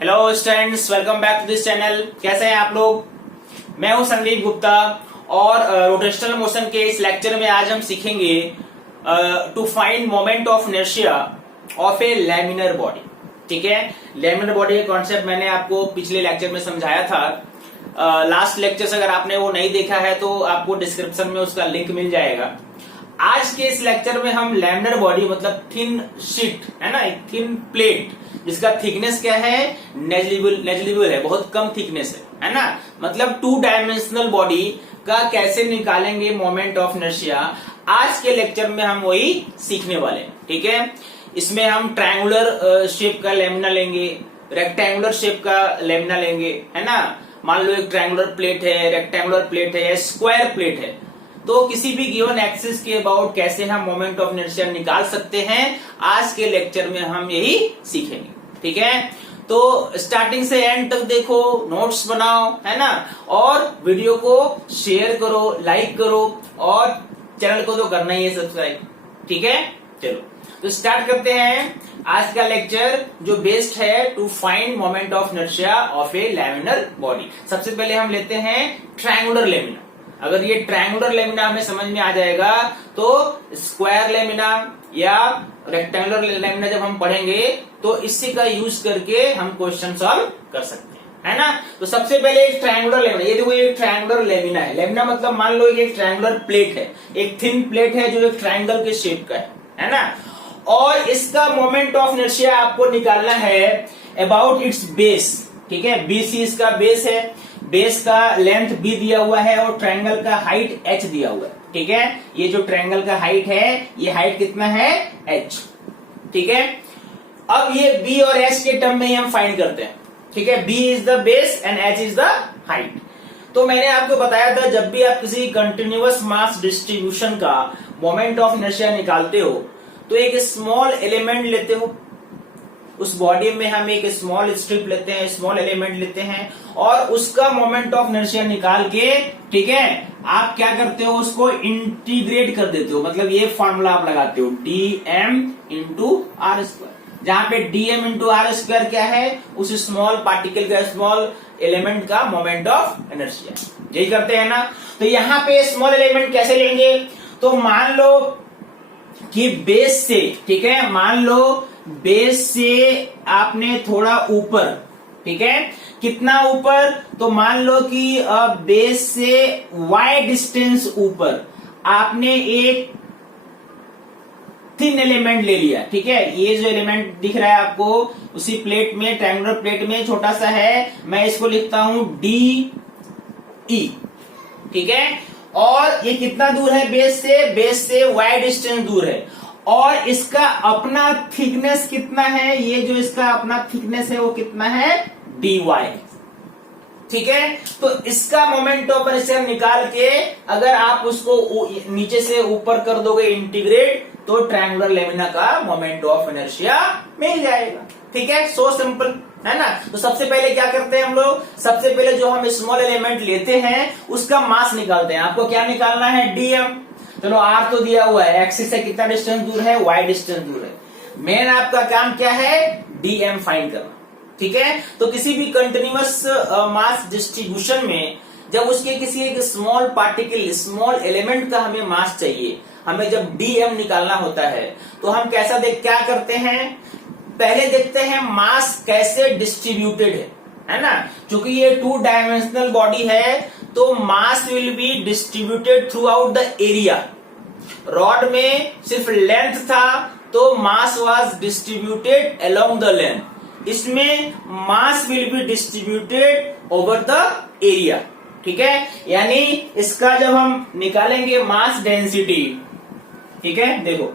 Hello students, welcome back to this channel. कैसे हैं आप लोग? मैं हूं संदीप गुप्ता और रोटेशनल मोशन के इस लेक्चर में आज हम सीखेंगे to find moment of inertia of a laminar body. ठीक है, लैमिनर बॉडी का कॉन्सेप्ट मैंने आपको पिछले लेक्चर में समझाया था। लास्ट लेक्चर से अगर आपने वो नहीं देखा है तो आपको डिस्क्रिप्शन में उसका लिंक मिल जाएगा। आज के इस लेक्चर में हम लैमिनर बॉडी मतलब थिन शीट है ना, एक थिन प्लेट जिसका थिकनेस क्या है, नेग्लिजिबल है, बहुत कम थिकनेस है ना, मतलब टू डायमेंशनल बॉडी का कैसे निकालेंगे मोमेंट ऑफ इनर्शिया। आज के लेक्चर में हम वही सीखने वाले हैं। ठीक है, इसमें हम ट्रायंगुलर शेप का लेमिना लेंगे, रेक्टेंगुलर शेप का लेमिना लेंगे, है ना। मान लो एक ट्रायंगुलर प्लेट है, रेक्टेंगुलर प्लेट है या स्क्वायर प्लेट है, तो किसी भी गिवन एक्सिस के अबाउट कैसे हम मोमेंट ऑफ इनर्शिया निकाल सकते हैं, आज के लेक्चर में हम यही सीखेंगे। ठीक है, तो स्टार्टिंग से एंड तक देखो, नोट्स बनाओ, है ना, और वीडियो को शेयर करो, लाइक करो और चैनल को तो करना ही है सब्सक्राइब। ठीक है, चलो तो स्टार्ट करते हैं आज का लेक्चर जो बेस्ड है to find moment of inertia of a laminar body. सबसे पहले हम लेते हैं ट्रायंगुलर लेमिना। अगर ये ट्रायंगुलर लेमिना हमें समझ में आ जाएगा तो स्क्वायर लेमिना या रेक्टेंगुलर लेमिना जब हम पढ़ेंगे तो इसी का यूज करके हम क्वेश्चन सॉल्व कर सकते हैं, है ना। तो सबसे पहले एक ट्रायंगुलर लेमिना, ये देखो एक ट्रायंगुलर लेमिना है। लेमिना मतलब मान लो एक ट्रायंगुलर प्लेट है, एक थिन प्लेट है जो एक ट्रायंगल के शेप का है ना, और इसका मोमेंट ऑफ इनर्शिया आपको निकालना है अबाउट इट्स बेस। ठीक है, BC इसका बेस है, बेस का लेंथ B दिया हुआ है और ट्रायंगल का हाइट H दिया हुआ है। ठीक है, ये जो ट्रायंगल का हाइट है, ये हाइट कितना है, H। ठीक है, अब ये B और H के टर्म में ही हम फाइंड करते हैं। ठीक है, B is the base and H is the height. तो मैंने आपको बताया था जब भी आप किसी कंटिन्यूअस मास डिस्ट्रीब्यूशन का मोमेंट ऑफ इनर्शिया निकालते हो तो एक स्मॉल एलिमेंट लेते हो, उस बॉडी में हम एक स्मॉल स्ट्रिप लेते हैं, स्मॉल एलिमेंट लेते हैं और उसका मोमेंट ऑफ इनर्शिया निकाल के, ठीक है, आप क्या करते हो, उसको इंटीग्रेट कर देते हो। मतलब ये फॉर्मूला आप लगाते हो dm इंटू आर स्क्वायर, जहां पे dm इंटू आर स्क्वायर क्या है, उस स्मॉल पार्टिकल का, स्मॉल एलिमेंट का मोमेंट ऑफ इनर्शिया। यही करते हैं ना। तो यहाँ पे स्मॉल एलिमेंट कैसे लेंगे, तो मान लो कि बेस से, ठीक है, मान लो बेस से आपने थोड़ा ऊपर, ठीक है, कितना ऊपर, तो मान लो कि बेस से y डिस्टेंस ऊपर आपने एक थिन एलिमेंट ले लिया। ठीक है, ये जो एलिमेंट दिख रहा है आपको उसी प्लेट में, ट्रायंगुलर प्लेट में छोटा सा है, मैं इसको लिखता हूं DE। ठीक है, और ये कितना दूर है बेस से y डिस्टेंस दूर है और इसका अपना थिकनेस कितना है, ये जो इसका अपना थिकनेस है वो कितना है, dy। ठीक है, तो इसका मोमेंट ऑफ इनर्शिया निकाल के अगर आप उसको नीचे से ऊपर कर दोगे इंटीग्रेट, तो ट्रायंगुलर लेमिना का मोमेंट ऑफ इनर्शिया मिल जाएगा। ठीक है, सो सिंपल है ना। तो सबसे पहले क्या करते हैं हम लोग, सबसे पहले जो हम स्मॉल एलिमेंट लेते हैं उसका मास निकालते हैं। आपको क्या निकालना है, dm। चलो r तो दिया हुआ है, एक्सिस से कितना डिस्टेंस दूर है, y डिस्टेंस दूर है। मेन आपका काम क्या है, dm फाइंड करना। ठीक है, तो किसी भी कंटिन्यूअस मास डिस्ट्रीब्यूशन में जब उसके किसी एक स्मॉल पार्टिकल, स्मॉल एलिमेंट का हमें मास चाहिए, हमें जब dm निकालना होता है तो हम क्या करते हैं, पहले देखते हैं मास कैसे डिस्ट्रीब्यूटेड है ना। क्योंकि ये टू डायमेंशनल बॉडी है तो mass will be distributed throughout the area. Rod में सिर्फ लेंथ था तो mass was distributed along the length, इसमें mass will be distributed over the area. ठीक है, यानी इसका जब हम निकालेंगे मास डेंसिटी, ठीक है, देखो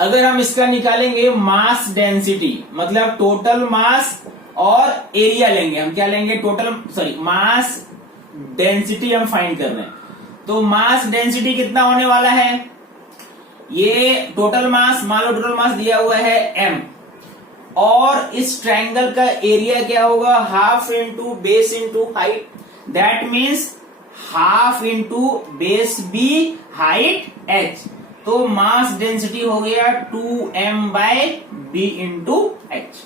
अगर हम इसका निकालेंगे मास डेंसिटी मतलब टोटल मास और एरिया लेंगे, हम क्या लेंगे, मास डेंसिटी हम फाइंड कर रहे हैं। तो मास डेंसिटी कितना होने वाला है, ये टोटल मास, मान लो टोटल मास दिया हुआ है m, और इस ट्रायंगल का एरिया क्या होगा, half into base into height, that means half into base b height h। तो मास डेंसिटी हो गया 2m bye b into h।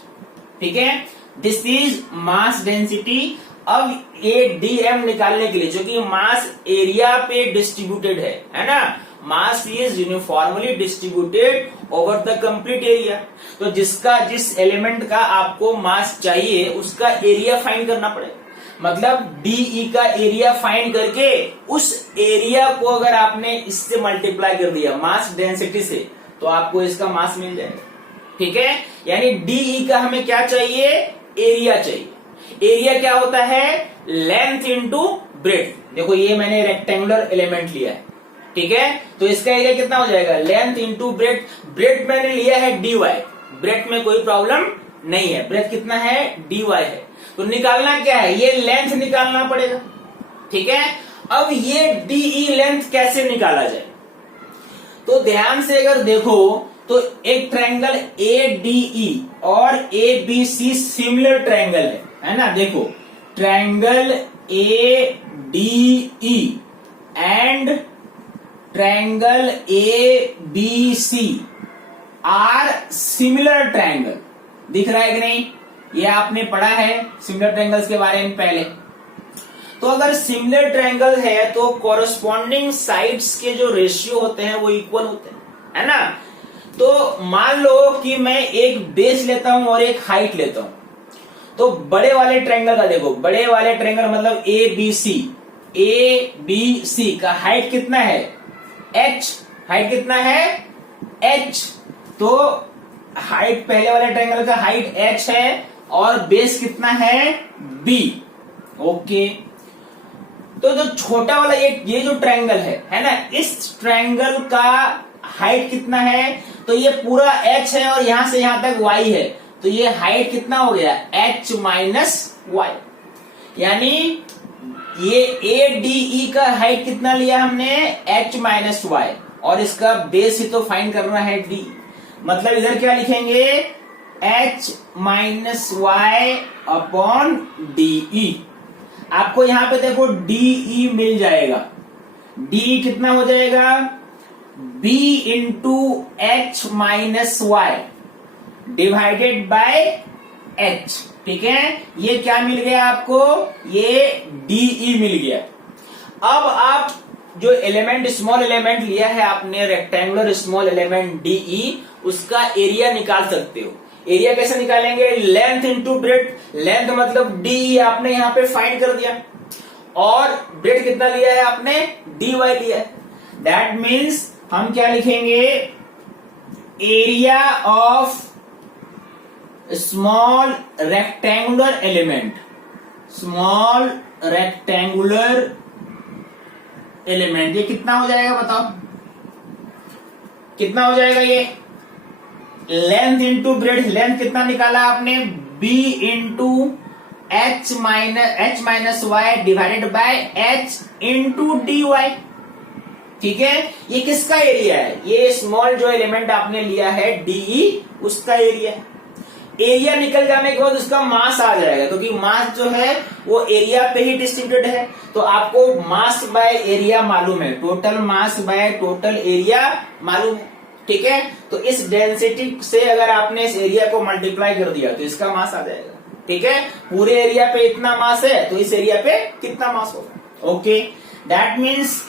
ठीक है, दिस इज मास डेंसिटी। अब ये डीएम निकालने के लिए, जो कि मास एरिया पे डिस्ट्रीब्यूटेड है ना, mass is uniformly distributed over the complete area. तो जिस एलिमेंट का आपको मास चाहिए उसका एरिया फाइंड करना पड़ेगा। मतलब डीई का एरिया फाइंड करके उस एरिया को अगर आपने इससे मल्टीप्लाई कर दिया मास डेंसिटी से, तो आपको इसका मास मिल जाएगा। ठीक है, यानी डीई का हमें क्या चाहिए, एरिया चाहिए। एरिया क्या होता है, लेंथ इंटू ब्रेड्थ। देखो ये मैंने रेक्टेंगुलर एलिमेंट लिया है, ठीक है, तो इसका एरिया कितना हो जाएगा, लेंथ इंटू ब्रेड्थ। ब्रेड्थ मैंने लिया है dy, ब्रेड्थ में कोई प्रॉब्लम नहीं है, ब्रेड्थ कितना है, dy है। तो निकालना क्या है, ये लेंथ निकालना पड़ेगा। ठीक है, अब ये डीई लेंथ कैसे निकाला जाए, तो ध्यान से अगर देखो तो एक ट्रायंगल ADE और ABC सिमिलर ट्रायंगल है ना। देखो triangle ADE and triangle ABC are similar triangle. दिख रहा है कि नहीं, ये आपने पढ़ा है सिमिलर ट्रायंगल्स के बारे में पहले। तो अगर सिमिलर ट्रायंगल है तो कॉरस्पॉन्डिंग साइड्स के जो रेशियो होते हैं वो इक्वल होते हैं, है ना। तो मान लो कि मैं एक बेस लेता हूं और एक हाइट लेता हूं, तो बड़े वाले ट्रायंगल का देखो, बड़े वाले ट्रायंगल मतलब ABC का हाइट कितना है, h, हाइट कितना है, h। तो हाइट पहले वाले ट्रायंगल का हाइट h है और बेस कितना है, b। ओके, तो जो छोटा वाला ये जो ट्रायंगल है ना, इस ट्रायंगल का हाइट कितना है, तो ये पूरा h है और यहां से यहां तक y है, तो ये हाइट कितना हो गया, h माइनस y। यानी ये ADE का हाइट कितना लिया हमने, h माइनस y, और इसका बेस ही तो फाइंड करना है d। मतलब इधर क्या लिखेंगे, h minus y upon DE। आपको यहां पे देखो DE मिल जाएगा, DE कितना हो जाएगा, B into h minus y divided by h। ठीक है, ये क्या मिल गया आपको, ये DE मिल गया। अब आप जो एलिमेंट स्मॉल एलिमेंट लिया है आपने, रेक्टेंगुलर स्मॉल एलिमेंट DE, उसका एरिया निकाल सकते हो। एरिया कैसे निकालेंगे, लेंथ इंटू ब्रेड्थ। लेंथ मतलब DE आपने यहां पे फाइंड कर दिया, और ब्रेड्थ कितना लिया है आपने, dy लिया है। दैट मीन्स हम क्या लिखेंगे, area of small rectangular element, small rectangular element, ये कितना हो जाएगा बताओ, कितना हो जाएगा, ये लेंथ इंटू ब्रेड्थ। लेंथ कितना निकाला आपने, b into h minus y divided by h into dy। ठीक है, ये किसका एरिया है, ये स्मॉल जो एलिमेंट आपने लिया है DE, उसका एरिया है। एरिया निकल जाने के बाद उसका मास आ जाएगा, क्योंकि मास जो है वो एरिया पे ही डिस्ट्रीब्यूटेड है। तो आपको मास बाय एरिया मालूम है, total mass by total area मालूम है। ठीक है, तो इस डेंसिटी से अगर आपने इस एरिया को मल्टीप्लाई कर दिया तो इसका मास आ जाएगा। ठीक है, पूरे एरिया पे इतना मास है तो इस एरिया पे कितना मास होगा। Okay, that means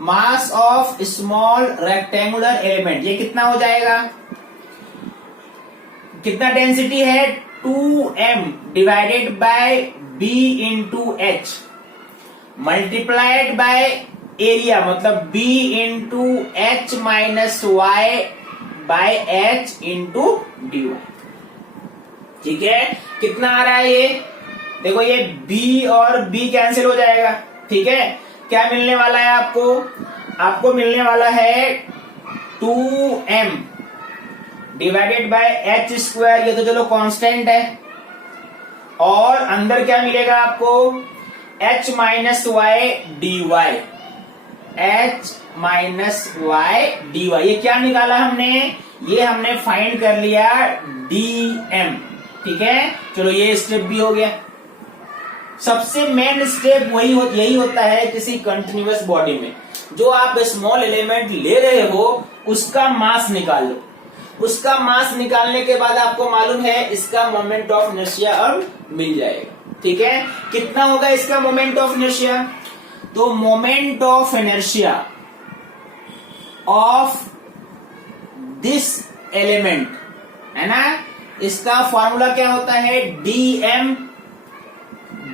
mass of small rectangular element, ये कितना हो जाएगा, कितना डेंसिटी है, 2m divided by b into h multiplied by area, मतलब b into h minus y by h into dy। ठीक है, कितना आ रहा है ये, देखो ये b और b कैंसिल हो जाएगा। ठीक है, क्या मिलने वाला है आपको मिलने वाला है 2m divided by h square, ये तो चलो कांस्टेंट है, और अंदर क्या मिलेगा आपको, h minus y dy, h minus y dy। ये क्या निकाला हमने, ये हमने फाइंड कर लिया dm। ठीक है, चलो ये स्टेप भी हो गया। सबसे मेन स्टेप यही होता है किसी कंटिन्यूअस बॉडी में, जो आप स्मॉल एलिमेंट ले रहे हो उसका मास निकाल लो। उसका मास निकालने के बाद आपको मालूम है इसका मोमेंट ऑफ इनर्शिया अब मिल जाएगा। ठीक है, कितना होगा इसका मोमेंट ऑफ इनर्शिया? तो moment of inertia of this element है ना, इसका फॉर्मूला क्या होता है?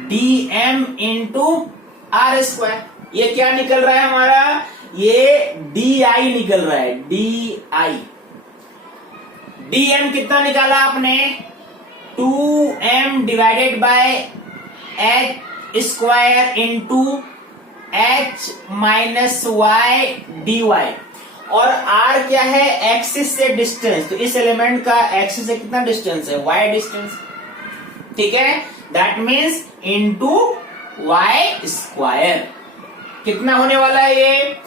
Dm into r square. ये क्या निकल रहा है हमारा? ये डी आई निकल रहा है, डी आई। डीएम कितना निकाला आपने? 2m divided by h square into h minus y d y. और r क्या है? एक्सिस से डिस्टेंस, तो इस एलिमेंट का एक्सिस से कितना डिस्टेंस है? y distance. ठीक है, that means into y square. कितना होने वाला है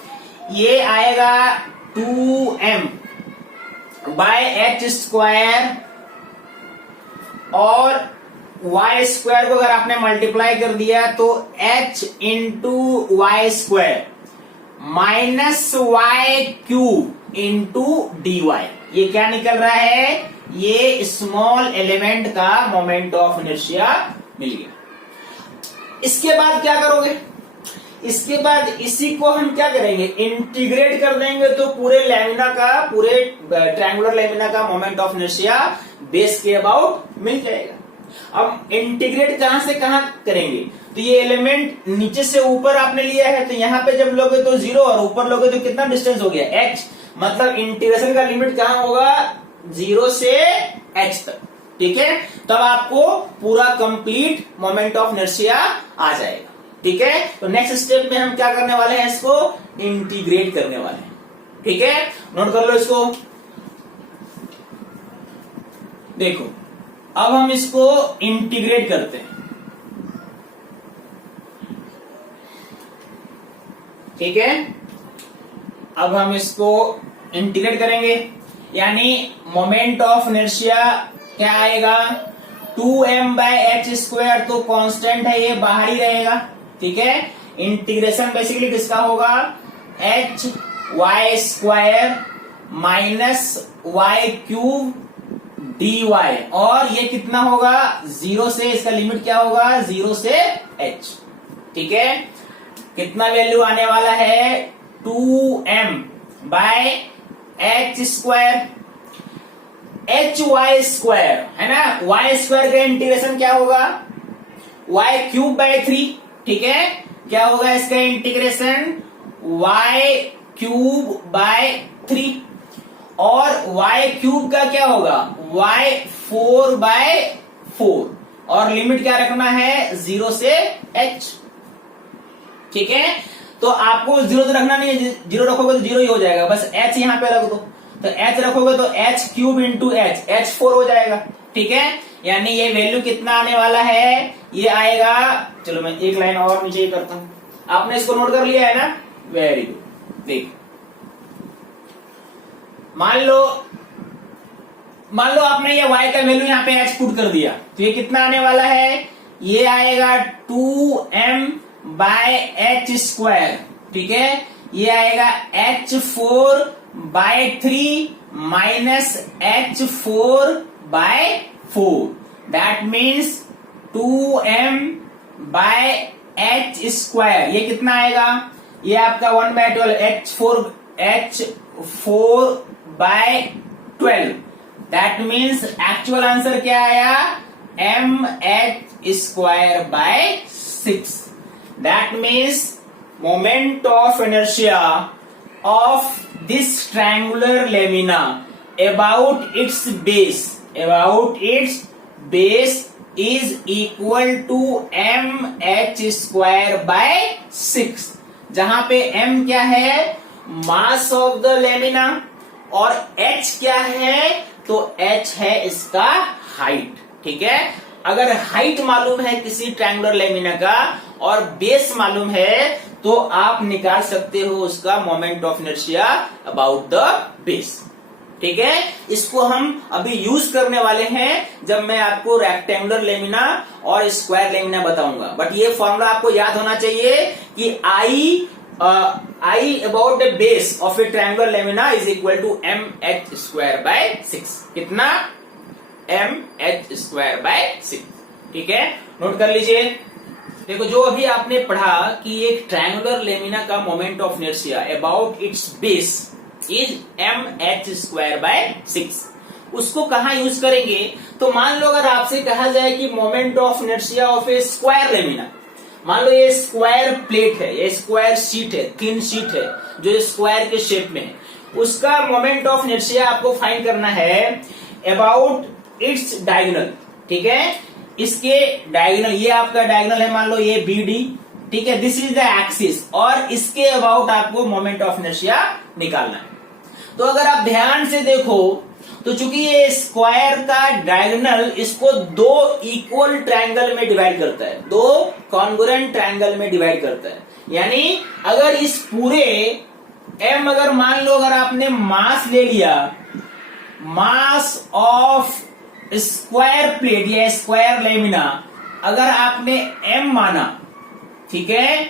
ये आएगा 2m बाय एच स्क्वायर, और y स्क्वायर को अगर आपने मल्टीप्लाई कर दिया तो h into y square minus y cube into d y. ये क्या निकल रहा है? ये स्मॉल एलिमेंट का मोमेंट ऑफ इनर्शिया मिल गया। इसके बाद क्या करोगे? इसके बाद इसी को हम क्या करेंगे? इंटीग्रेट कर देंगे, तो पूरे लैमिना का, पूरे ट्रायंगुलर लैमिना का मोमेंट ऑफ इनर्शिया बेस के अबाउट मिल जाएगा। अब इंटीग्रेट कहां से कहां करेंगे? तो ये एलिमेंट नीचे से ऊपर आपने लिया है, तो यहां पे जब लोगे तो 0 और ऊपर लोगे तो कितना डिस्टेंस हो गया? h। मतलब इंटीग्रेशन का लिमिट कहां होगा? 0 से h तक। ठीक है, तब आपको पूरा कंप्लीट मोमेंट ऑफ इनर्शिया आ जाएगा। ठीक है, तो नेक्स्ट स्टेप में हम क्या करने वाले हैं? इसको इंटीग्रेट करने वाले हैं। ठीक है, नोट कर लो इसको। देखो, अब हम इसको इंटीग्रेट करते हैं। ठीक है, अब हम इसको इंटीग्रेट करेंगे, यानी मोमेंट ऑफ इनर्शिया क्या आएगा? 2m बाय एच स्क्वायर, तो कांस्टेंट है, ये बाहर ही रहेगा। ठीक है, इंटीग्रेशन बेसिकली किसका होगा? H y square minus y cube d y, और ये कितना होगा? 0 से, इसका लिमिट क्या होगा? 0 से h। ठीक है, कितना वैल्यू आने वाला है? 2m by h square, h y square है ना, वाई स्क्वायर का इंटीग्रेशन क्या होगा? Y cube by 3। ठीक है, क्या होगा इसका इंटीग्रेशन? वाई क्यूब बाय 3, और y क्यूब का क्या होगा? y 4 बाय 4, और लिमिट क्या रखना है? 0 से h। ठीक है, तो आपको 0 तो रखना नहीं है, 0 रखोगे तो 0 ही हो जाएगा, बस h यहां पे रख दो। तो h रखोगे तो h क्यूब इंटू h 4 हो जाएगा। ठीक है, यानी ये वैल्यू कितना आने वाला है? ये आएगा, चलो मैं एक लाइन और नीचे करता हूं। आपने इसको नोट कर लिया है ना? Very good. देख, मान लो आपने ये y का वैल्यू यहाँ पे h पुट कर दिया, तो ये कितना आने वाला है? ये आएगा 2m बाय एच स्क्वायर। ठीक है, ये आएगा h4 by 3 minus h4 by 4, that means 2m by h square. ये कितना आएगा? ये आपका 1/12 h4 by 12, that means actual answer क्या आया? mh square by 6। That means moment of inertia of this triangular lamina about its base is equal to mh square by 6, जहां पे m क्या है? मास ऑफ द लेमिना, और h क्या है? तो h है इसका हाइट। ठीक है, अगर हाइट मालूम है किसी ट्रायंगुलर लेमिना का और बेस मालूम है, तो आप निकाल सकते हो उसका moment of inertia about the base. ठीक है, इसको हम अभी यूज करने वाले हैं जब मैं आपको रेक्टेंगुलर लेमिना और स्क्वायर लेमिना बताऊंगा। बट ये फॉर्मूला आपको याद होना चाहिए कि I about the base of a triangular lamina is equal to m h square by 6। कितना? M h square by 6। ठीक है, नोट कर लीजिए। देखो, जो अभी आपने पढ़ा कि एक ट्रायंगुलर लेमिना का moment of inertia about its base is m h square by 6, उसको कहां यूज करेंगे? तो मान लो अगर आपसे कहा जाए कि moment of inertia of A square lamina, मान लो ये स्क्वायर प्लेट है, ये स्क्वायर शीट है, थिन शीट है जो स्क्वायर के शेप में है, उसका मोमेंट ऑफ इनर्शिया आपको फाइंड करना है अबाउट इट्स डायगोनल। ठीक है, इसके डायगोनल, ये आपका डायगोनल है, मान लो ये बी डी। ठीक है, दिस इज द एक्सिस, और इसके अबाउट आपको मोमेंट ऑफ इनर्शिया निकालना है। तो अगर आप ध्यान से देखो तो चूंकि ये स्क्वायर का डायगोनल इसको दो इक्वल ट्रायंगल में डिवाइड करता है, दो कॉन्ग्रुएंट ट्रायंगल में डिवाइड करता है। यानी अगर इस पूरे एम, अगर मान लो अगर आपने मास ले लिया, मास ऑफ स्क्वायर प्लेट या स्क्वायर लेमिना अगर आपने एम माना, ठीक है,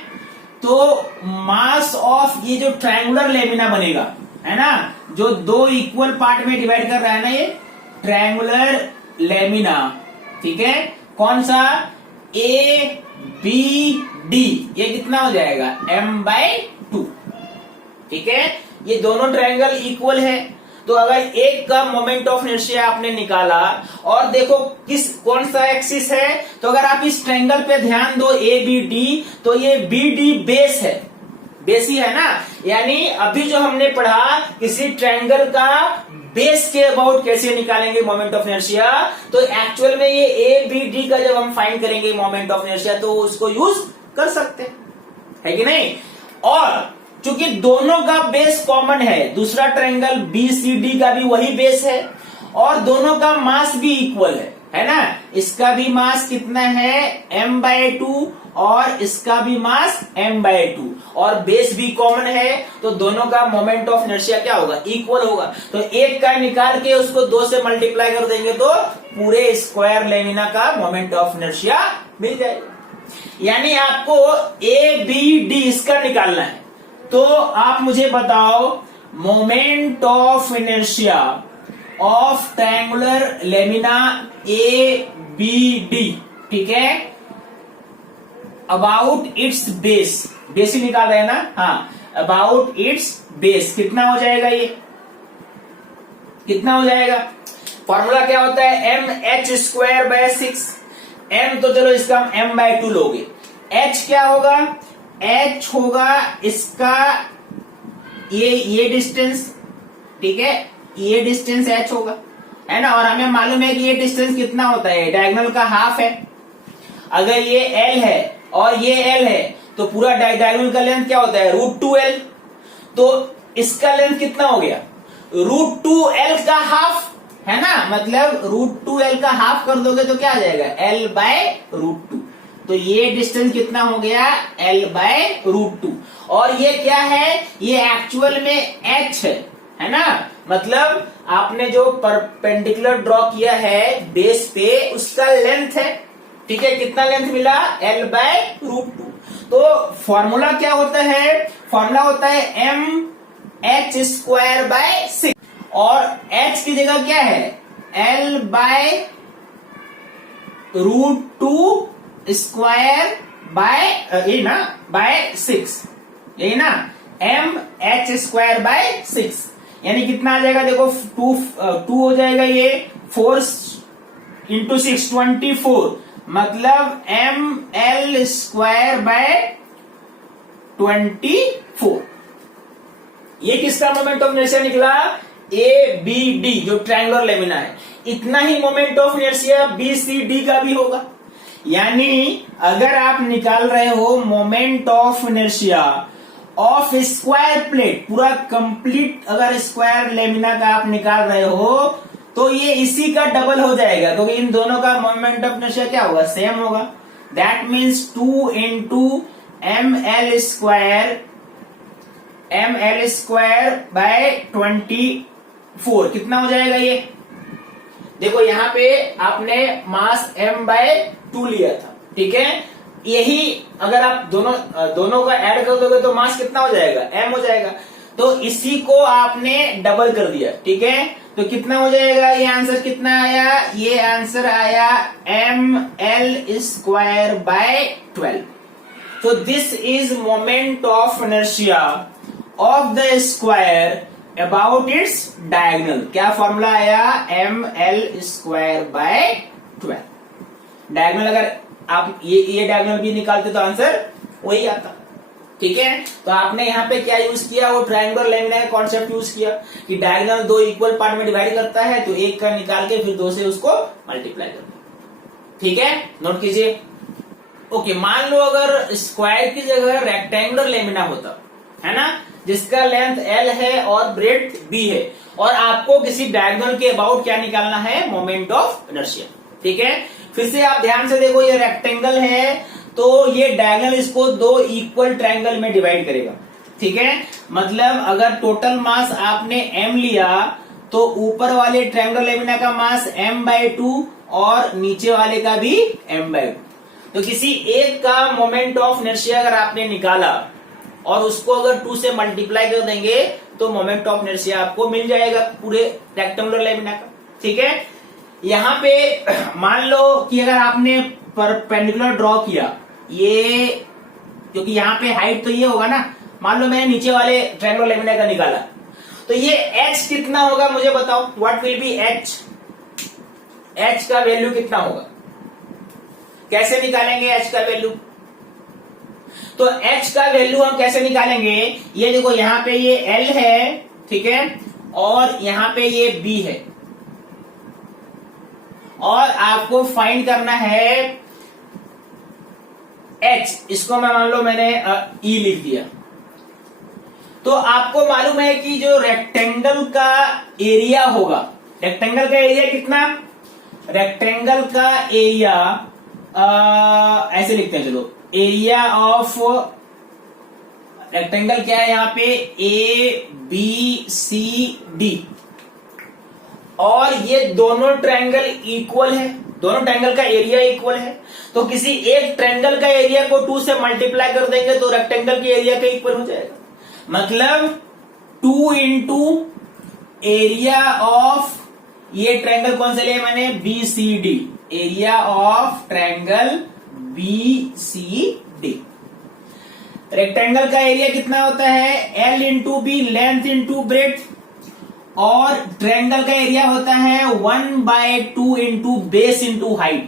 तो मास ऑफ ये जो ट्रायंगुलर लेमिना बनेगा, है ना, जो दो इक्वल पार्ट में डिवाइड कर रहा है ना ये ट्रायंगुलर लेमिना। ठीक है, कौन सा? ए बी डी, ये कितना हो जाएगा? m by 2। ठीक है, ये दोनों ट्रायंगल इक्वल है, तो अगर एक का मोमेंट ऑफ इनर्शिया आपने निकाला, और देखो कौन सा एक्सिस है, तो अगर आप इस ट्रायंगल पे ध्यान दो ए बी डी, तो ये बी डी बेस है, बेस ही है ना। यानी अभी जो हमने पढ़ा किसी ट्रायंगल का बेस के अबाउट कैसे निकालेंगे मोमेंट ऑफ इनर्शिया, तो एक्चुअल में ये ए बी डी का जब हम फाइंड करेंगे मोमेंट ऑफ इनर्शिया तो उसको यूज कर सकते हैं, है कि नहीं। और चूंकि दोनों का बेस कॉमन है, दूसरा ट्रायंगल बी सी डी का भी वही बेस है, और दोनों का मास भी इक्वल है ना। इसका भी मास कितना है? m बाय 2, और इसका भी मास m बाय 2, और बेस भी कॉमन है, तो दोनों का मोमेंट ऑफ इनर्शिया क्या होगा? इक्वल होगा। तो एक का निकाल के उसको 2 से मल्टीप्लाई कर देंगे तो पूरे स्क्वायर लेमिना का मोमेंट ऑफ इनर्शिया मिल जाएगा। यानी आपको ए बी डी इसका निकालना है, तो आप मुझे बताओ moment of inertia of triangular lamina A B D, ठीक है, अबाउट इट्स बेस, बेस ही निकाल रहे हैं ना, हाँ, अबाउट इट्स बेस कितना हो जाएगा? ये कितना हो जाएगा? फॉर्मूला क्या होता है? M h square by 6। एम तो चलो इसका हम m बाय 2 लोगे। h क्या होगा? h होगा इसका ये डिस्टेंस, ठीक है, ये डिस्टेंस h होगा, है ना। और हमें मालूम है कि ये डिस्टेंस कितना होता है? डायगोनल का हाफ है। अगर ये l है और ये l है तो पूरा डायगोनल का लेंथ क्या होता है? √2l। तो इसका लेंथ कितना हो गया? √2l का हाफ, है ना। मतलब √2l का हाफ कर दोगे तो क्या आ जाएगा? l by √2। तो ये डिस्टेंस कितना हो गया? l by √2। और ये क्या है? ये एक्चुअल में h है ना। मतलब आपने जो परपेंडिकुलर ड्रॉ किया है बेस पे, उसका लेंथ है, ठीक है। कितना लेंथ मिला? l by √2। तो फॉर्मूला क्या होता है? फॉर्मूला होता है m h स्क्वायर बाय 6, और h की जगह क्या है? l बाय √2 स्क्वायर बाय ये ना बाय 6, यही ना, m h स्क्वायर बाय 6। यानी कितना आ जाएगा? देखो 2 हो जाएगा, ये 4 इंटू 6 24, मतलब m l स्क्वायर बाय 24। ये किसका मोमेंट ऑफ इनर्शिया निकला? ए बी डी, जो ट्रायंगुलर लेमिना है। इतना ही moment of inertia B C D का भी होगा। यानी अगर आप निकाल रहे हो moment of inertia of square plate, पूरा कंप्लीट अगर स्क्वायर लेमिना का आप निकाल रहे हो, तो ये इसी का डबल हो जाएगा, क्योंकि इन दोनों का मोमेंट ऑफ इनर्शिया क्या होगा? सेम होगा। That means 2 into m l square by 24। कितना हो जाएगा ये? देखो यहाँ पे आपने मास m बाय 2 लिया था, ठीक है। यही अगर आप दोनों का ऐड कर दोगे तो मास कितना हो जाएगा, m हो जाएगा। तो इसी को आपने डबल कर दिया, ठीक है। तो कितना हो जाएगा, ये आंसर कितना आया, ये आंसर आया ml² बाय 12। तो this is moment of inertia of the square about its diagonal. क्या फॉर्मूला आया, ml² बाय 12। डायगोनल अगर आप ये डायगोनल भी निकालते तो आंसर वही आता, ठीक है। तो आपने यहाँ पे क्या यूज किया, वो ट्रायंगुलर लेमिना का कॉन्सेप्ट यूज किया कि डायगोनल दो इक्वल पार्ट में डिवाइड करता है, तो एक का निकाल के फिर दो से उसको मल्टीप्लाई कर दो, ठीक है। नोट कीजिए। ओके, मान लो अगर स्क्वायर की जगह रेक्टेंगुलर लेमिना होता है ना, जिसका लेंथ L है और ब्रेड्थ B है, और आपको किसी डायगोनल के अबाउट क्या निकालना है, मोमेंट ऑफ इनर्शिया, ठीक है। फिर से आप ध्यान से देखो, ये रेक्टेंगल है तो ये डायगोनल इसको दो इक्वल ट्रायंगल में डिवाइड करेगा, ठीक है। मतलब अगर टोटल मास आपने m लिया तो ऊपर वाले ट्रायंगल लेमिना का मास m/2 और नीचे वाले का भी m/2। तो किसी एक का मोमेंट ऑफ इनर्शिया अगर आपने निकाला और उसको अगर 2 से मल्टीप्लाई कर देंगे तो मोमेंट ऑफ इनर्शिया आपको मिल जाएगा पूरे रेक्टेंगुलर लेमिना का, ठीक है। यहां पे मान लो कि अगर आपने परपेंडिकुलर ड्रॉ किया, ये क्योंकि यहाँ पे हाइट तो ये होगा ना, मान लो मैंने नीचे वाले ट्रायंगुलर लेमिना का निकाला, तो ये h कितना होगा मुझे बताओ, what will be h, h का वैल्यू कितना होगा, कैसे निकालेंगे h का वैल्यू। तो h का वैल्यू हम कैसे निकालेंगे, ये देखो यहाँ पे ये L है, ठीक है, और यहाँ पे ये B है, और आपको फाइंड करना है h, इसको मैं मान लो मैंने E लिख दिया। तो आपको मालूम है कि जो रेक्टेंगल का एरिया होगा, रेक्टेंगल का एरिया कितना, रेक्टेंगल का एरिया ऐसे लिखते हैं, चलो, एरिया ऑफ रेक्टेंगल क्या है यहाँ पे, ABCD, और ये दोनों ट्रायंगल इक्वल है, दोनों ट्रायंगल का एरिया इक्वल है। तो किसी एक ट्रायंगल का एरिया को 2 से मल्टीप्लाई कर देंगे तो रेक्टेंगल के एरिया के इक्वल हो जाएगा। मतलब 2 इंटू एरिया ऑफ, ये ट्रायंगल कौन से लिए मैंने, BCD, area of triangle BCD। Rectangle का एरिया कितना होता है, L into B, length into breadth, और ट्रायंगल का एरिया होता है 1/2 इंटू बेस इंटू हाइट,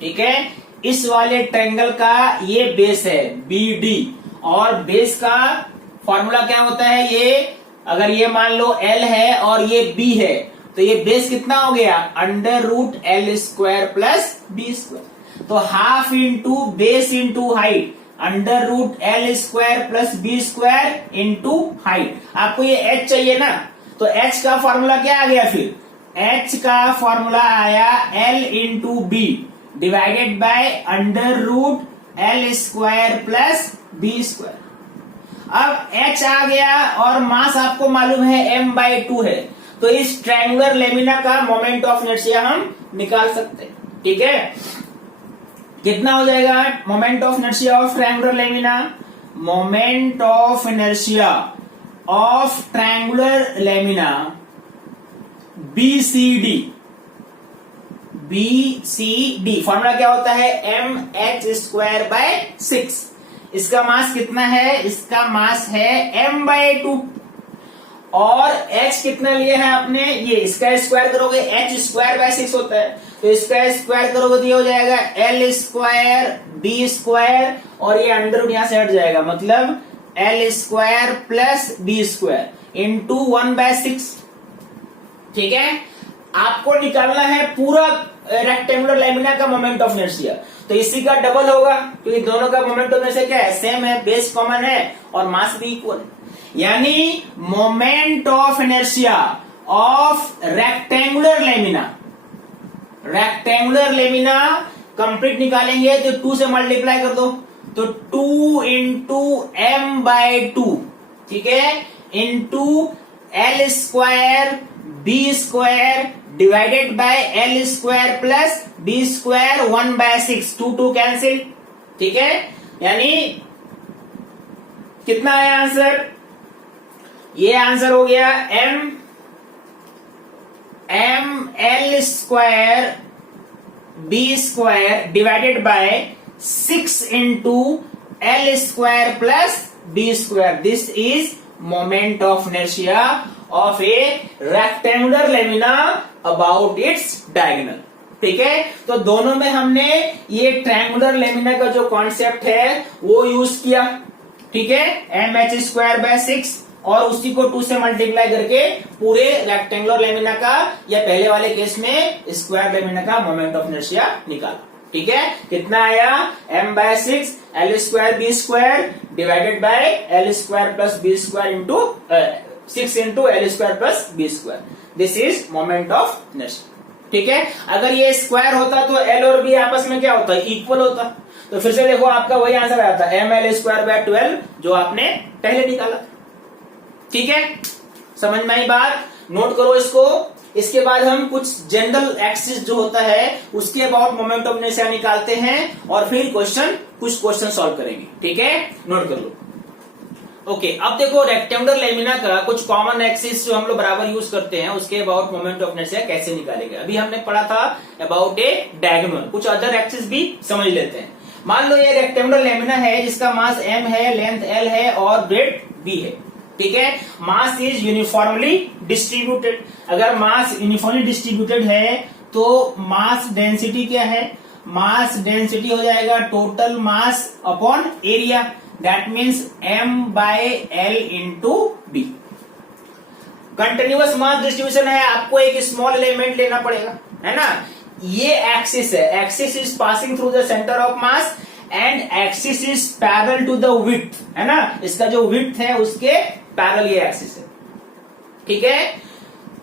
ठीक है। इस वाले ट्रायंगल का ये बेस है BD, और बेस का फॉर्मूला क्या होता है, ये अगर ये मान लो L है और ये B है, तो ये बेस कितना हो गया, √L² प्लस B²। तो half into base into height, √L² plus B² into height. आपको ये h चाहिए ना, तो h का फॉर्मूला क्या आ गया, फिर h का फॉर्मूला आया L into B divided by √L² plus B²। अब h आ गया और मास आपको मालूम है m/2 है, तो इस ट्रायंगुलर लेमिना का मोमेंट ऑफ इनर्शिया हम निकाल सकते हैं, ठीक है। कितना हो जाएगा moment of inertia of triangular lamina, moment of inertia of triangular lamina BCD, formula क्या होता है, mh² बाय 6। इसका मास कितना है, इसका मास है m/2, और h कितना लिया है आपने, ये इसका स्क्वायर करोगे h² बाय 6 होता है, तो इसका स्क्वायर करोगे तो ये हो जाएगा L² B², और ये अंडर यहां से हट जाएगा, मतलब L² प्लस B² इंटू 1/6, ठीक है। आपको निकालना है पूरा रेक्टेंगुलर लेमिना का मोमेंट ऑफ इनर्शिया, तो इसी का डबल होगा क्योंकि दोनों का मोमेंट ऑफ इनर्शिया क्या है, सेम है, बेस कॉमन है और मास भी इक्वल है। यानी moment of inertia of rectangular lamina complete निकालेंगे तो 2 से मल्टीप्लाई कर दो, तो 2 इंटू m/2, ठीक है, into L² B² divided by L² plus B² 1/6, 2 cancel, ठीक है, यानी कितना आया आंसर, ये आंसर हो गया l square b square divided by 6 into l square plus b square. This is moment of inertia of a rectangular lamina about its diagonal. ठीक है, तो दोनों में हमने ये ट्रायंगुलर लेमिना का जो कॉन्सेप्ट है वो यूज किया. ठीक है, एम एच स्क्वायर बाय 6 और उसी को 2 से मल्टीप्लाई करके पूरे रेक्टेंगुलर लेमिना का या पहले वाले केस में स्क्वायर लेमिना का मोमेंट ऑफ इनर्शिया निकाला. ठीक है, कितना आया m by 6 l square b square divided by l square plus b square into 6 into l square plus b square. This is moment of inertia. ठीक है, अगर ये स्क्वायर होता तो एल और बी आपस में क्या होता है, इक्वल होता. तो फिर से देखो आपका वही आंसर आता है एम एल स्क्वायर बाय 12 जो आपने पहले निकाला. ठीक है, समझ में आई बात, नोट करो इसको. इसके बाद हम कुछ जनरल एक्सिस जो होता है उसके अबाउट मोमेंट ऑफ इनर्शिया निकालते हैं और फिर कुछ क्वेश्चन सॉल्व करेंगे. ठीक है, नोट कर लो. ओके, अब देखो रेक्टेंगुलर लेमिना का कुछ कॉमन एक्सिस जो हम लोग बराबर यूज करते हैं उसके अबाउट मोमेंट ऑफ इनर्शिया कैसे निकालेंगे. अभी हमने पढ़ा था अबाउट ए डायगोनल, कुछ अदर एक्सिस भी समझ लेते हैं. मान लो ये रेक्टेंगुलर लेमिना है जिसका मास m है, लेंथ l है और ब्रेड्थ b है. ठीक है, मास इज यूनिफॉर्मली डिस्ट्रीब्यूटेड. अगर मास यूनिफॉर्मली डिस्ट्रीब्यूटेड है तो मास डेंसिटी क्या है, मास डेंसिटी हो जाएगा total mass upon area. That means m by l into b. Continuous mass distribution है, आपको एक स्मॉल एलिमेंट लेना पड़ेगा, है ना. ये एक्सिस है, axis is passing through the centre of mass and axis is parallel to the width, है ना. इसका जो विड्थ है उसके पैरेलल ये एक्सिस है. ठीक है,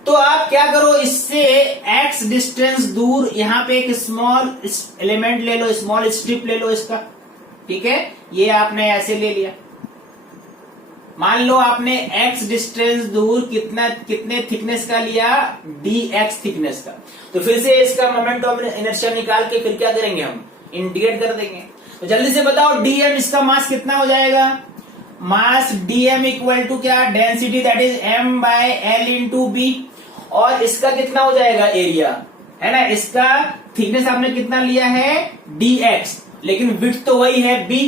तो आप क्या करो, इससे x डिस्टेंस दूर यहां पे एक स्मॉल एलिमेंट ले लो, स्मॉल स्ट्रिप ले लो इसका. ठीक है, ये आपने ऐसे ले लिया. मान लो आपने x डिस्टेंस दूर कितने थिकनेस का लिया, dx थिकनेस का. तो फिर से इसका मोमेंट ऑफ इनर्शिया निकाल के फिर क्या करेंगे, हम इंटीग्रेट कर देंगे. तो जल्दी से बताओ dm इसका मास कितना हो जाएगा, मास dm इक्वल टू क्या, density that is m by l into b. और इसका कितना हो जाएगा एरिया, है ना. इसका थिकनेस आपने कितना लिया है dx, लेकिन विड्थ तो वही है b,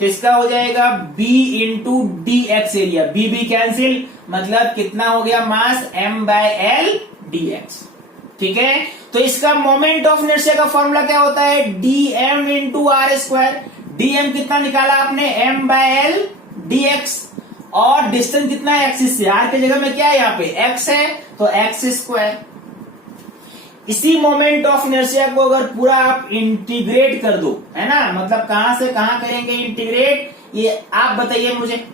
तो इसका हो जाएगा b into d x area. b cancel, मतलब कितना हो गया mass m by l dx. ठीक है, तो इसका मोमेंट ऑफ इनर्शिया का फॉर्मूला क्या होता है, dm into r square. dm कितना निकाला आपने, m बाय l dx. और डिस्टेंस कितना है एक्सिस से, r की जगह में क्या है यहाँ पे x है, तो x स्क्वायर. इसी मोमेंट ऑफ इनर्शिया को अगर पूरा आप इंटीग्रेट कर दो, है ना, मतलब कहां से कहां करेंगे इंटीग्रेट, ये आप बताइए मुझे.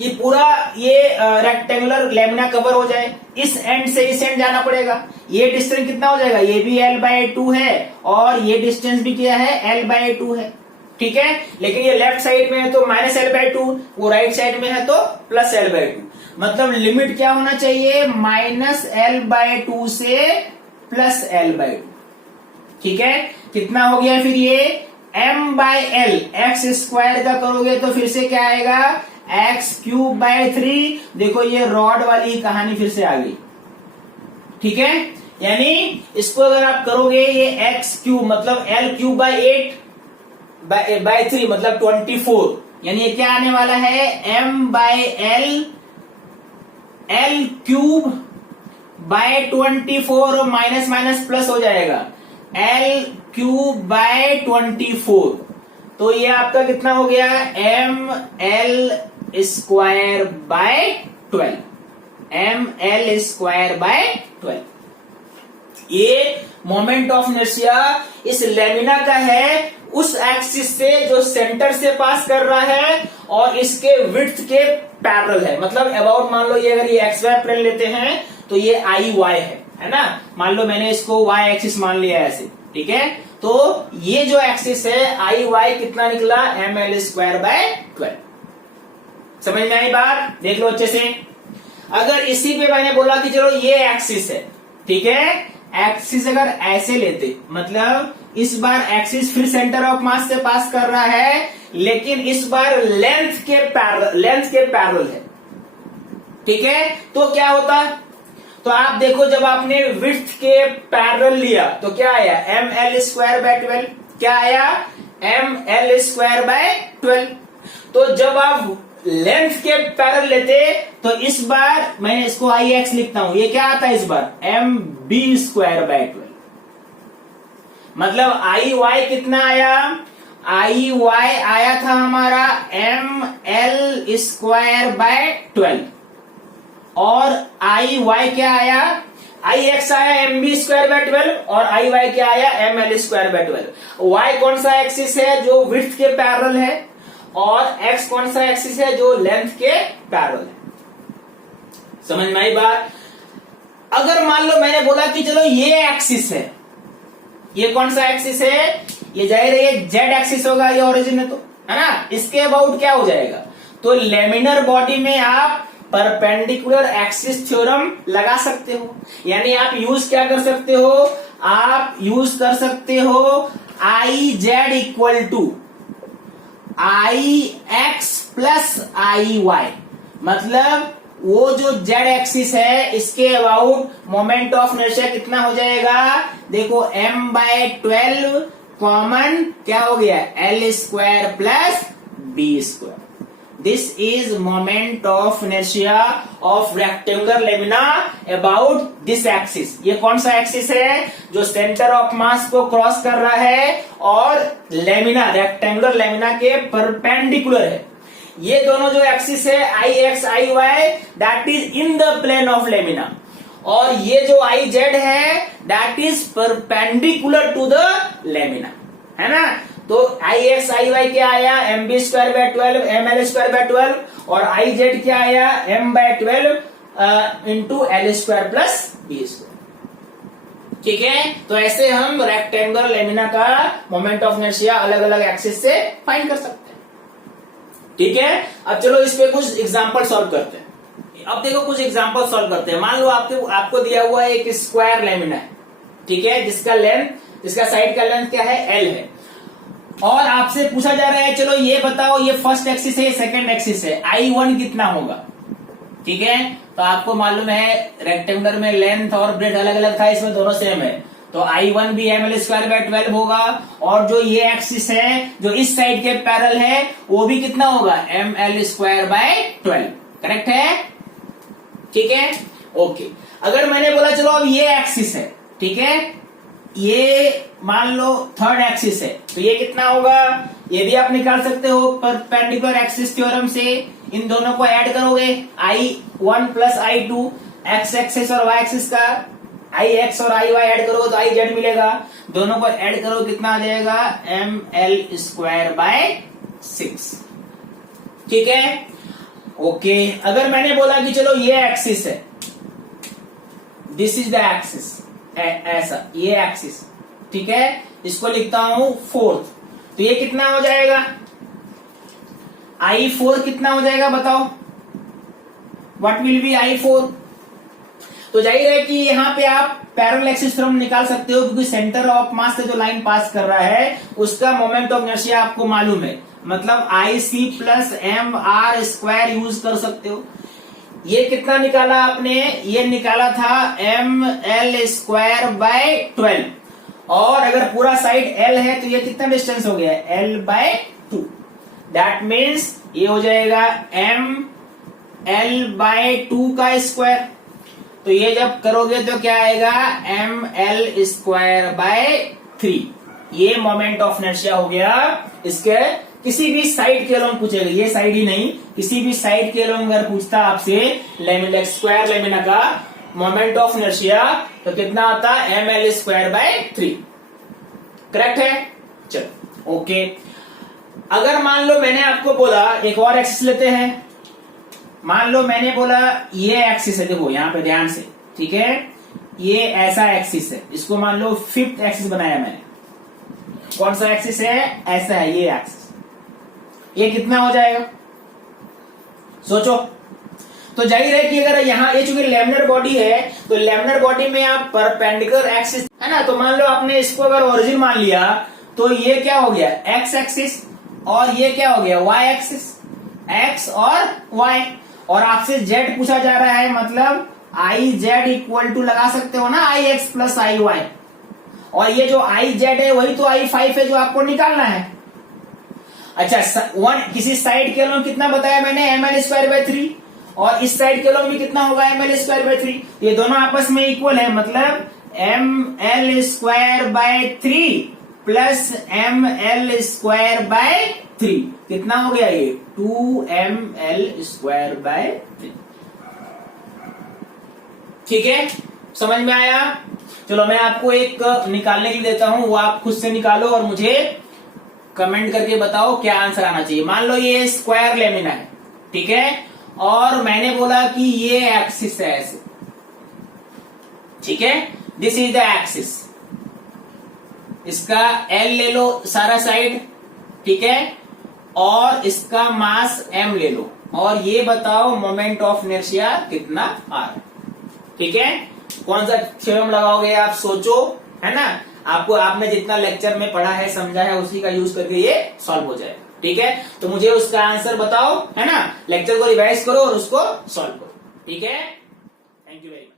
ये पूरा ये रेक्टेंगुलर लेमिना कवर हो जाए, इस एंड से इस एंड जाना पड़ेगा. ये डिस्टेंस कितना हो जाएगा, ये भी l बाय 2 है और ये डिस्टेंस भी क्या है, l बाय 2 है. ठीक है, लेकिन ये लेफ्ट साइड में है तो माइनस l बाय 2, वो राइट साइड में है तो प्लस l बाय 2. मतलब लिमिट क्या होना चाहिए, माइनस l बाय 2 से प्लस l बाय 2. ठीक है, कितना हो गया फिर ये m by l, x square का करोगे तो फिर से क्या आएगा, एक्स क्यूब बाय 3. देखो ये रॉड वाली कहानी फिर से आ गई. ठीक है, यानी इसको अगर आप करोगे ये एक्स क्यूब मतलब l क्यूब बाय 8 बाय 3 मतलब 24, यानी ये क्या आने वाला है m by l cube by 24 और माइनस माइनस प्लस हो जाएगा l क्यूब बाय 24. तो ये आपका कितना हो गया, m l square by 12, m l square by 12. ये मोमेंट ऑफ इनर्शिया इस लेमिना का है उस एक्सिस से जो सेंटर से पास कर रहा है और इसके विड्थ के पैरेलल है. मतलब अबाउट मान लो ये अगर ये एक्स वाई प्लेन लेते हैं तो ये आई वाई है ना. मान लो मैंने इसको वाई एक्सिस मान लिया ऐसे. ठीक है, तो ये जो एक्सिस है आई वाई कितना निकला, एम एल स्क्वायर बाय 12. समझ में आई बात, देख लो अच्छे से. अगर इसी पे मैंने बोला कि चलो ये एक्सिस है, ठीक है, एक्सिस अगर ऐसे लेते, मतलब इस बार एक्सिस फिर सेंटर ऑफ मास से पास कर रहा है, लेकिन इस बार लेंथ के पैरेलल है, ठीक है। तो क्या होता, तो आप देखो जब आपने विड्थ के पैरेलल लिया तो क्या आया, ml²/12। क्या आया, ml²/12। तो जब आप लेंथ के पैरेलल लेते तो इस बार मैं इसको Ix लिखता हूं, ये क्या आता है इस बार, mb²/12। मतलब Iy कितना आया, Iy आया था हमारा ml²/12 और Iy क्या आया, Ix आया mb²/12 और Iy क्या आया, ml²/12। y कौन सा एक्सिस है जो विड्थ के पैरेलल है और x कौन सा एक्सिस है जो लेंथ के पैरेलल है। समझ में आई बात। अगर मान लो मैंने बोला कि चलो ये एक्सिस है, ये कौन सा एक्सिस है, ये जाहिर है ये जेड एक्सिस होगा, ये ओरिजिन है तो, है ना। इसके अबाउट क्या हो जाएगा, तो लेमिनर बॉडी में आप परपेंडिकुलर एक्सिस थ्योरम लगा सकते हो। यानी आप यूज क्या कर सकते हो, आप यूज कर सकते हो IZ = IX + IY। मतलब वो जो जेड एक्सिस है इसके अबाउट मोमेंट ऑफ इनर्शिया कितना हो जाएगा, देखो m/12 कॉमन क्या हो गया, L² + B²। This is moment of inertia of rectangular lamina about this axis. ये कौन सा एक्सिस है जो सेंटर ऑफ मास को क्रॉस कर रहा है और लेमिना, रेक्टेंगुलर लेमिना के परपेंडिकुलर है। ये दोनों जो एक्सिस है Ix Iy that is in the plane of lamina, और ये जो Iz है that is perpendicular to the lamina, है ना। तो Ix Iy क्या आया, mb²/12 ml²/12 और Iz क्या आया, m/12 × L² + B²। ठीक है, तो ऐसे हम रेक्टेंगुलर लेमिना का मोमेंट ऑफ इनर्शिया अलग अलग एक्सिस से फाइंड कर सकते हैं। ठीक है, अब चलो इस पे कुछ एग्जांपल सॉल्व करते हैं। अब देखो कुछ एग्जांपल सॉल्व करते हैं। मान लो आपको दिया हुआ है एक स्क्वायर लेमिना है, ठीक है, जिसका साइड का लेंथ क्या है, L है, और आपसे पूछा जा रहा है चलो ये बताओ ये फर्स्ट एक्सिस है, सेकंड एक्सिस है, I1 कितना होगा। ठीक है, तो आपको मालूम है रेक्टेंगुलर में लेंथ और ब्रेथ अलग अलग था, इसमें दोनों सेम है, तो I1 भी ml²/12 होगा, और जो ये एक्सिस है जो इस साइड के पैरेलल है वो भी कितना होगा, ml²/12। करेक्ट है, ठीक है, ओके। अगर मैंने बोला चलो अब ये एक्सिस है, ठीक है, ये मान लो थर्ड एक्सिस है, तो ये कितना होगा, ये भी आप निकाल सकते हो परपेंडिकुलर एक्सिस थ्योरम से। इन दोनों को ऐड करोगे, I1 + I2, x एक्सिस और y एक्सिस का Ix और Iy ऐड करोगे तो Iz मिलेगा, दोनों को ऐड करो कितना आ जाएगा, ml²/6। ठीक है, ओके। अगर मैंने बोला कि चलो ये एक्सिस है, दिस इज द एक्सिस, ऐसा ये एक्सिस, ठीक है, इसको लिखता हूं फोर्थ, तो ये कितना हो जाएगा, I4 कितना हो जाएगा बताओ, व्हाट विल बी I4। तो जाहिर है कि यहाँ पे आप पैरेलल एक्सिस थ्योरम निकाल सकते हो, क्योंकि सेंटर ऑफ मास से जो लाइन पास कर रहा है उसका मोमेंट ऑफ इनर्शिया आपको मालूम है, मतलब IC + mr² यूज कर सकते हो। ये कितना निकाला आपने, ये निकाला था ml²/12, और अगर पूरा साइड L है तो ये कितना डिस्टेंस हो गया, L/2। दैट मीन्स ये हो जाएगा ml/2 का स्क्वायर। तो ये जब करोगे तो क्या आएगा, ml²/3। ये मोमेंट ऑफ इनर्शिया हो गया इसके किसी भी साइड के अलोंग पूछेगा, ये साइड ही नहीं, किसी भी साइड के अलोंग अगर पूछता आपसे लेमिना, स्क्वायर लेमिना का मोमेंट ऑफ इनर्शिया, तो कितना आता है, ml²/3। करेक्ट है, चलो ओके। अगर मान लो मैंने आपको बोला एक और एक्सिस लेते हैं, मान लो मैंने बोला ये एक्सिस है, देखो यहां पे ध्यान से, ठीक है, ये ऐसा एक्सिस है, इसको मान लो फिफ्थ एक्सिस बनाया मैंने। कौन सा एक्सिस है, ऐसा है ये एक्सिस, ये कितना हो जाएगा, सोचो। तो जाहिर है कि अगर यहाँ ये चूंकि लेमिनर बॉडी है तो लेमिनर बॉडी में आप परपेंडिकुलर एक्सिस है ना, तो मान लो आपने इसको अगर ओरिजिन मान लिया तो ये क्या हो गया एक्स एक्सिस और ये क्या हो गया वाई एक्सिस, एक्स और वाई, और आपसे जेड पूछा जा रहा है, मतलब आई जेड इक्वल टू लगा सकते हो ना आई एक्स प्लस आई वाई, और ये जो आई जेड है वही तो आई 5 है जो आपको निकालना है। अच्छा किसी साइड के लोग कितना बताया मैंने ml²/3 और इस साइड के लोग भी कितना होगा ml²/3, ये दोनों आपस में इक्वल है, मतलब ml²/3 प्लस ml²/3 कितना हो गया ये 2ml²/3। ठीक है, समझ में आया? चलो मैं आपको एक निकालने के लिए देता हूं, वो आप खुद से निकालो और मुझे कमेंट करके बताओ क्या आंसर आना चाहिए। मान लो ये स्क्वायर लेमिना है, ठीक है, और मैंने बोला कि ये एक्सिस है ऐसे, ठीक है, दिस इज द एक्सिस, इसका एल ले लो सारा साइड, ठीक है, और इसका मास एम ले लो, और ये बताओ मोमेंट ऑफ इनर्शिया कितना आ रहा है। ठीक है, कौन सा थ्योरम लगाओगे आप सोचो, है ना, आपको आपने जितना लेक्चर में पढ़ा है समझा है उसी का यूज करके ये सॉल्व हो जाएगा। ठीक है, तो मुझे उसका आंसर बताओ, है ना, लेक्चर को रिवाइज करो और उसको सॉल्व करो। ठीक है, थैंक यू वेरी मच।